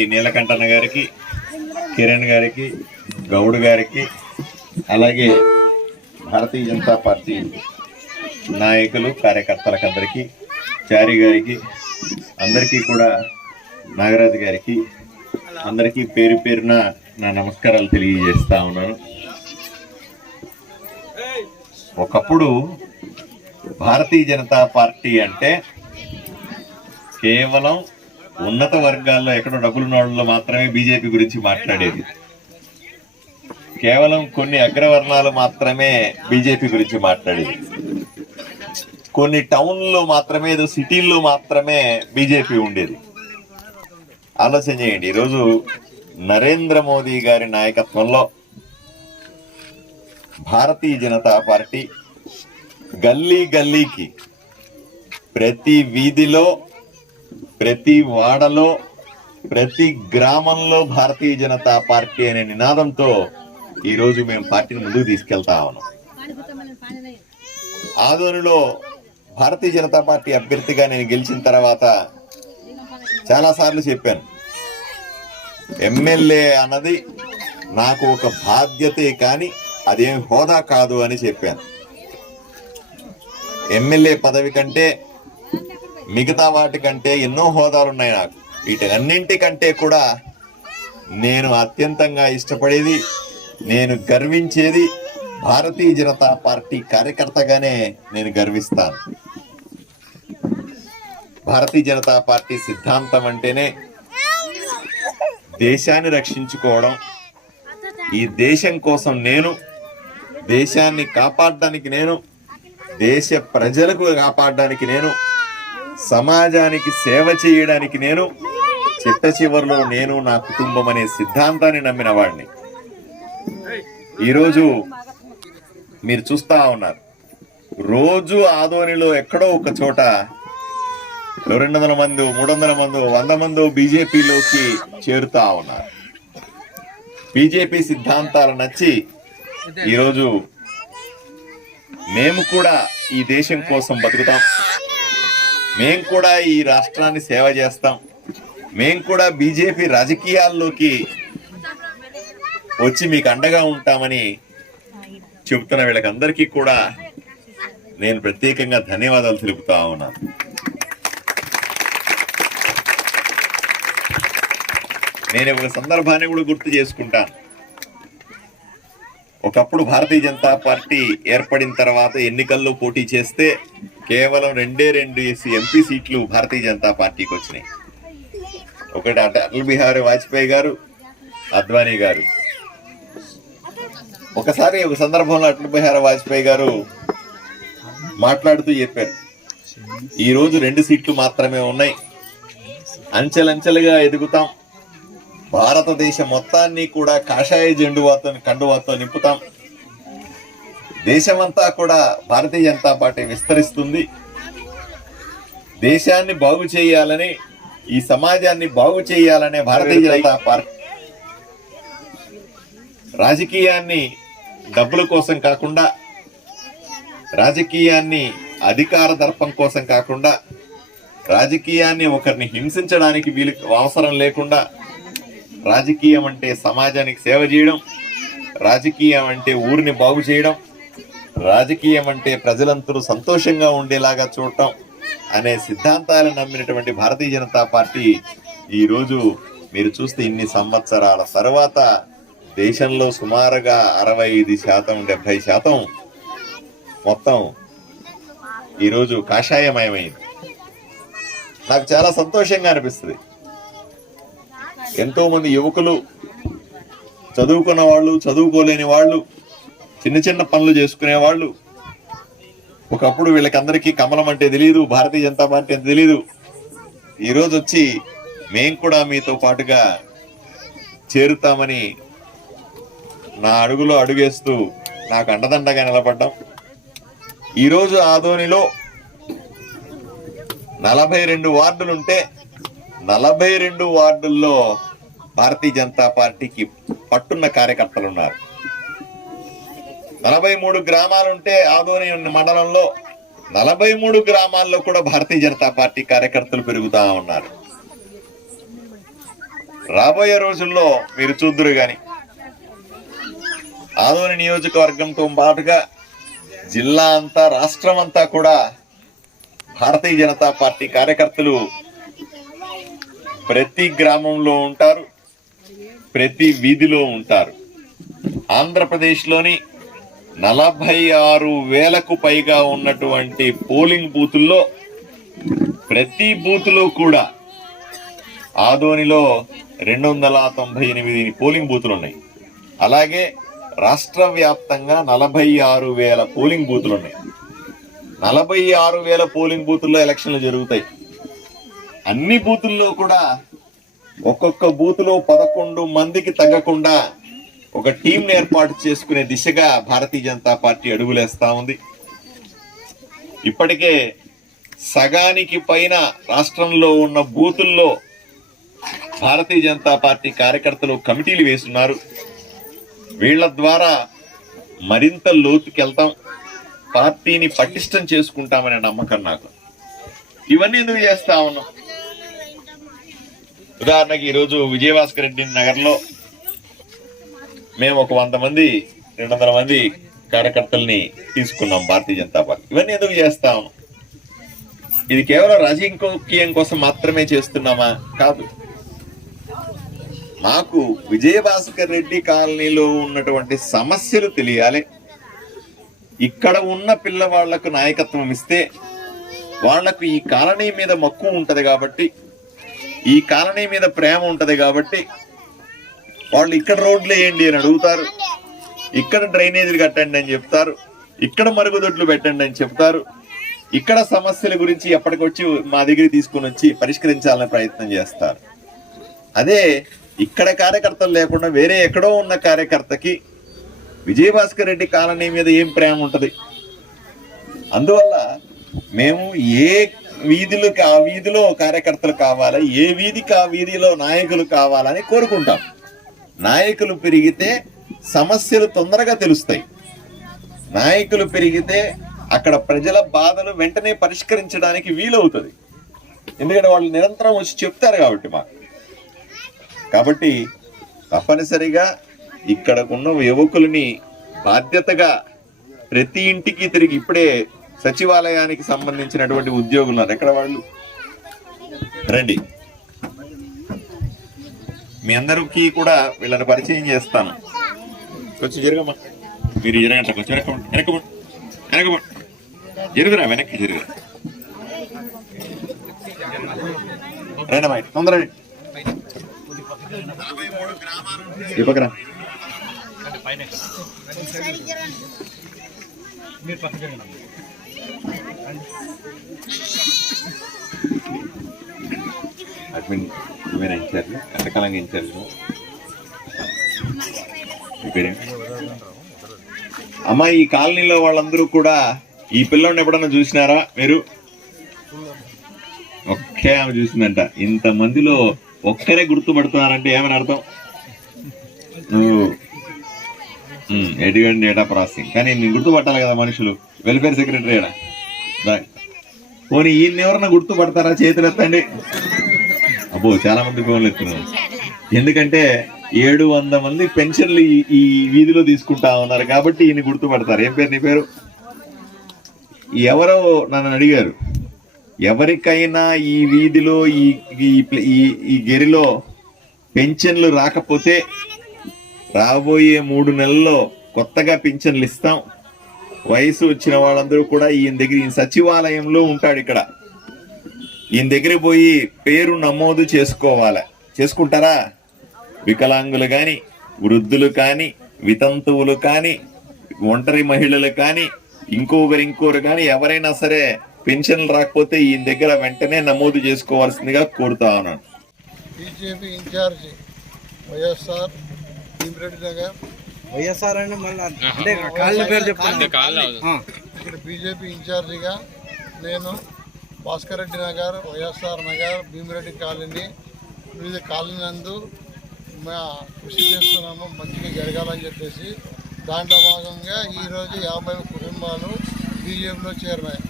Party నీలకంఠన గారికి కిరణ్ గారికి గౌడ్ గారికి అలాగే భారతీయ జనతా పార్టీ నాయకులు కార్యకర్తలకు అందరికీ చారి గారికి అందరికీ కూడా నాగరాజు గారికి అందరికీ పేరు పేరున నా నమస్కారాలు తెలియజేస్తా ఉన్నాను. ఒకప్పుడు భారతీయ జనతా పార్టీ అంటే కేవలం ఉన్నత వర్గాల్లో ఎక్కడో డబ్బులున్న వాళ్ళు మాత్రమే బీజేపీ గురించి మాట్లాడేది. కేవలం కొన్ని అగ్రవర్ణాలు మాత్రమే బీజేపీ గురించి మాట్లాడేది. కొన్ని టౌన్లో మాత్రమే ఏదో సిటీల్లో మాత్రమే బీజేపీ ఉండేది. ఆలోచన చేయండి ఈరోజు నరేంద్ర మోదీ గారి నాయకత్వంలో భారతీయ జనతా పార్టీ గల్లీ గల్లీకి ప్రతి వీధిలో ప్రతి వాడలో ప్రతి గ్రామంలో భారతీయ జనతా పార్టీ అనే నినాదంతో ఈరోజు మేము పార్టీని ముందుకు తీసుకెళ్తా ఉన్నాం. ఆదోనిలో భారతీయ జనతా పార్టీ అభ్యర్థిగా నేను గెలిచిన తర్వాత చాలా సార్లు చెప్పాను. ఎమ్మెల్యే అన్నది నాకు ఒక బాధ్యతే కానీ అదేం హోదా కాదు అని చెప్పాను. ఎమ్మెల్యే పదవి కంటే మిగతా వాటికంటే ఎన్నో హోదాలు ఉన్నాయి నాకు వీటన్నింటికంటే కూడా నేను అత్యంతంగా ఇష్టపడేది నేను గర్వించేది భారతీయ జనతా పార్టీ కార్యకర్తగానే నేను గర్విస్తాను. భారతీయ జనతా పార్టీ సిద్ధాంతం అంటేనే దేశాన్ని రక్షించుకోవడం. ఈ దేశం కోసం నేను దేశాన్ని కాపాడడానికి నేను దేశ ప్రజలకు కాపాడడానికి నేను సమాజానికి సేవ చేయడానికి నేను చిట్ట చివరిలో నేను నా కుటుంబం అనే సిద్ధాంతాన్ని నమ్మిన వాడిని ఈరోజు మీరు చూస్తా ఉన్నారు. రోజు ఆదోనిలో ఎక్కడో ఒక చోట రెండు వందల మంది మూడు వందల మంది వంద మంది బీజేపీలోకి చేరుతా ఉన్నారు. బీజేపీ సిద్ధాంతాలు నచ్చి ఈరోజు మేము కూడా ఈ దేశం కోసం బతుకుతాం. మేము కూడా ఈ రాష్ట్రాన్ని సేవ చేస్తాం. మేము కూడా బీజేపీ రాజకీయాల్లోకి వచ్చి మీకు అండగా ఉంటామని చెబుతున్న వీళ్ళకందరికీ కూడా నేను ప్రత్యేకంగా ధన్యవాదాలు తెలుపుతా ఉన్నాను. నేను ఒక సందర్భాన్ని కూడా గుర్తు చేసుకుంటాను. ఒకప్పుడు భారతీయ జనతా పార్టీ ఏర్పడిన తర్వాత ఎన్నికల్లో పోటీ చేస్తే కేవలం రెండే రెండు ఎంపీ సీట్లు భారతీయ జనతా పార్టీకి వచ్చినాయి. ఒకటి అటల్ బిహారీ వాజ్పేయి గారు అద్వానీ గారు. ఒకసారి ఒక సందర్భంలో అటల్ బిహారీ వాజ్పేయి గారు మాట్లాడుతూ చెప్పారు. ఈరోజు రెండు సీట్లు మాత్రమే ఉన్నాయి. అంచెలంచెలుగా ఎదుగుతాం. భారతదేశం మొత్తాన్ని కూడా కాషాయ జెండువాతో కండువాతో నింపుతాం. దేశమంతా కూడా భారతీయ జనతా పార్టీ విస్తరిస్తుంది. దేశాన్ని బాగు చేయాలని ఈ సమాజాన్ని బాగు చేయాలనే భారతీయ జనతా పార్టీ రాజకీయాన్ని డబ్బుల కోసం కాకుండా రాజకీయాన్ని అధికార దర్పం కోసం కాకుండా రాజకీయాన్ని ఒకరిని హింసించడానికి వీలు అవసరం లేకుండా రాజకీయం అంటే సమాజానికి సేవ చేయడం రాజకీయం అంటే ఊరిని బాగు చేయడం రాజకీయం అంటే ప్రజలందరూ సంతోషంగా ఉండేలాగా చూడటం అనే సిద్ధాంతాలను నమ్మినటువంటి భారతీయ జనతా పార్టీ ఈరోజు మీరు చూస్తే ఇన్ని సంవత్సరాల తర్వాత దేశంలో సుమారుగా అరవై ఐదు శాతం డెబ్బై శాతం మొత్తం ఈరోజు కాషాయమయమైంది. నాకు చాలా సంతోషంగా అనిపిస్తుంది. ఎంతోమంది యువకులు చదువుకున్న వాళ్ళు చదువుకోలేని వాళ్ళు చిన్న చిన్న పనులు చేసుకునే వాళ్ళు ఒకప్పుడు వీళ్ళకందరికీ కమలం అంటే తెలియదు భారతీయ జనతా పార్టీ అంటే తెలియదు ఈరోజు వచ్చి మేం కూడా మీతో పాటుగా చేరుతామని నా అడుగులో అడుగేస్తూ నాకు అండదండగా నిలబడ్డాం. ఈరోజు ఆదోనిలో నలభై రెండు వార్డులుంటే నలభై రెండు వార్డుల్లో భారతీయ జనతా పార్టీకి పట్టున్న కార్యకర్తలు ఉన్నారు నలభై మూడు గ్రామాలుంటే ఆదోని మండలంలో నలభై మూడు గ్రామాల్లో కూడా భారతీయ జనతా పార్టీ కార్యకర్తలు పెరుగుతా ఉన్నారు. రాబోయే రోజుల్లో మీరు చూద్దురు గాని ఆదోని నియోజకవర్గంతో పాటుగా జిల్లా అంతా రాష్ట్రం అంతా కూడా భారతీయ జనతా పార్టీ కార్యకర్తలు ప్రతి గ్రామంలో ఉంటారు ప్రతి వీధిలో ఉంటారు. ఆంధ్రప్రదేశ్లోని నలభై ఆరు వేలకు పైగా ఉన్నటువంటి పోలింగ్ బూతుల్లో ప్రతి బూత్లో కూడా ఆదోనిలో రెండు వందల తొంభై ఎనిమిది పోలింగ్ బూతులు ఉన్నాయి. అలాగే రాష్ట్ర వ్యాప్తంగా నలభై ఆరు వేల పోలింగ్ బూతులు ఉన్నాయి. నలభై ఆరు వేల పోలింగ్ బూతుల్లో ఎలక్షన్లు జరుగుతాయి. అన్ని బూతుల్లో కూడా ఒక్కొక్క బూతులో పదకొండు మందికి తగ్గకుండా ఒక టీం ఏర్పాటు చేసుకునే దిశగా భారతీయ జనతా పార్టీ అడుగులేస్తా ఉంది. ఇప్పటికే సగానికి పైన రాష్ట్రంలో ఉన్న బూతుల్లో భారతీయ జనతా పార్టీ కార్యకర్తలు కమిటీలు వేస్తున్నారు వీళ్ళ ద్వారా మరింత లోతుకెళ్తాం. పార్టీని పటిష్టం చేసుకుంటామనే నమ్మకం నాకు. ఇవన్నీ ఎందుకు చేస్తా ఉన్నాం? ఉదాహరణకి ఈరోజు విజయభాస్కర్ రెడ్డి నగర్లో మేము ఒక వంద మంది రెండు వందల మంది కార్యకర్తల్ని తీసుకున్నాం భారతీయ జనతా పార్టీ. ఇవన్నీ ఎందుకు చేస్తాం? ఇది కేవలం రాజకీయం కోసం మాత్రమే చేస్తున్నామా? కాదు. మాకు విజయభాస్కర్ రెడ్డి కాలనీలో ఉన్నటువంటి సమస్యలు తెలియాలి. ఇక్కడ ఉన్న పిల్లవాళ్ళకు నాయకత్వం ఇస్తే వాళ్ళకు ఈ కాలనీ మీద మక్కువ ఉంటది కాబట్టి ఈ కాలనీ మీద ప్రేమ ఉంటది కాబట్టి వాళ్ళు ఇక్కడ రోడ్లు వేయండి అని అడుగుతారు. ఇక్కడ డ్రైనేజీలు కట్టండి అని చెప్తారు. ఇక్కడ మరుగుదొడ్లు పెట్టండి అని చెప్తారు. ఇక్కడ సమస్యల గురించి ఎప్పటికొచ్చి మా దగ్గరికి తీసుకుని వచ్చి పరిష్కరించాలని ప్రయత్నం చేస్తారు. అదే ఇక్కడ కార్యకర్తలు లేకుండా వేరే ఎక్కడో ఉన్న కార్యకర్తకి విజయభాస్కర్ రెడ్డి కాలనీ మీద ఏం ప్రేమ ఉంటుంది? అందువల్ల మేము ఏ వీధులకు ఆ వీధిలో కార్యకర్తలు కావాలి ఏ వీధికి ఆ వీధిలో నాయకులు కావాలని కోరుకుంటాం. నాయకులు పెరిగితే సమస్యలు తొందరగా తెలుస్తాయి. నాయకులు పెరిగితే అక్కడ ప్రజల బాధలు వెంటనే పరిష్కరించడానికి వీలవుతుంది. ఎందుకంటే వాళ్ళు నిరంతరం వచ్చి చెప్తారు కాబట్టి మాకు. కాబట్టి తప్పనిసరిగా ఇక్కడకున్న యువకులని బాధ్యతగా ప్రతి ఇంటికి తిరిగి ఇప్పుడే సచివాలయానికి సంబంధించినటువంటి ఉద్యోగులు ఉన్నారు. ఎక్కడ వాళ్ళు? రండి. మీ అందరికీ కూడా వీళ్ళని పరిచయం చేస్తాను. కొంచెం జరగమ్మా. మీరు జరగంట కొంచెం వెనకమండి వెనకమండి వెనకమండి జరుగురా వెనక్కి జరుగురా. రండమ్మా ఇటు, తొందర ఇవ్వకరా అడ్మిన్. నువ్వేనా ఇన్ఛార్జ్ ఎంతకాలంగా ఇన్ఛార్జ్ అమ్మా ఈ కాలనీలో వాళ్ళందరూ కూడా ఈ పిల్లని ఎప్పుడన్నా చూసినారా మీరు? ఒకే ఆమె చూసిందంట. ఇంత మందిలో ఒక్కరే గుర్తుపడుతున్నారంటే ఏమని అర్థం? నువ్వు. ఎటువంటి డేటా ప్రాసెసింగ్. కానీ నేను గుర్తుపట్టాలి కదా మనుషులు. వెల్ఫేర్ సెక్రటరీ పోనీ ఈయన ఎవరన్నా గుర్తుపడతారా? చేతులు ఎత్తండి అబ్బో చాలా మంది ఫోన్లు ఎత్తున్నారు. ఎందుకంటే ఏడు వంద మంది పెన్షన్లు ఈ- వీధిలో తీసుకుంటా ఉన్నారు కాబట్టి ఈయన గుర్తుపడతారు. ఏం పేరు నీ పేరు? ఎవరో నన్ను అడిగారు. ఎవరికైనా ఈ వీధిలో ఈ ఈ ఈ ఈ గెరిలో పెన్షన్లు రాకపోతే రాబోయే మూడు నెలల్లో కొత్తగా పింఛన్లు ఇస్తాం. వయసు వచ్చిన వాళ్ళందరూ కూడా ఈయన దగ్గర ఈయన సచివాలయంలో ఉంటాడు ఇక్కడ. ఈయన దగ్గర పోయి పేరు నమోదు చేసుకోవాలి? చేసుకుంటారా? వికలాంగులు కానీ వృద్ధులు కానీ వితంతువులు కానీ ఒంటరి మహిళలు కానీ ఇంకొకరు ఇంకొకరు కానీ ఎవరైనా సరే పెన్షన్లు రాకపోతే ఈయన దగ్గర వెంటనే నమోదు చేసుకోవాల్సిందిగా కోరుతా ఉన్నాను. BJP incharge YSR Bheemireddy Nagar. YSR అని మళ్ళీ ఇక్కడ బీజేపీ ఇన్ఛార్జిగా నేను భాస్కర్ రెడ్డి నగర్ వైఎస్ఆర్ నగర్ భీమిరెడ్డి కాలనీ. వివిధ కాలనీ నందు మా కృషి చేస్తున్నాము మంచిగా జరగాలని చెప్పేసి. దాంట్లో భాగంగా ఈరోజు యాభై కుటుంబాలు బీజేపీలో చేరినాయి.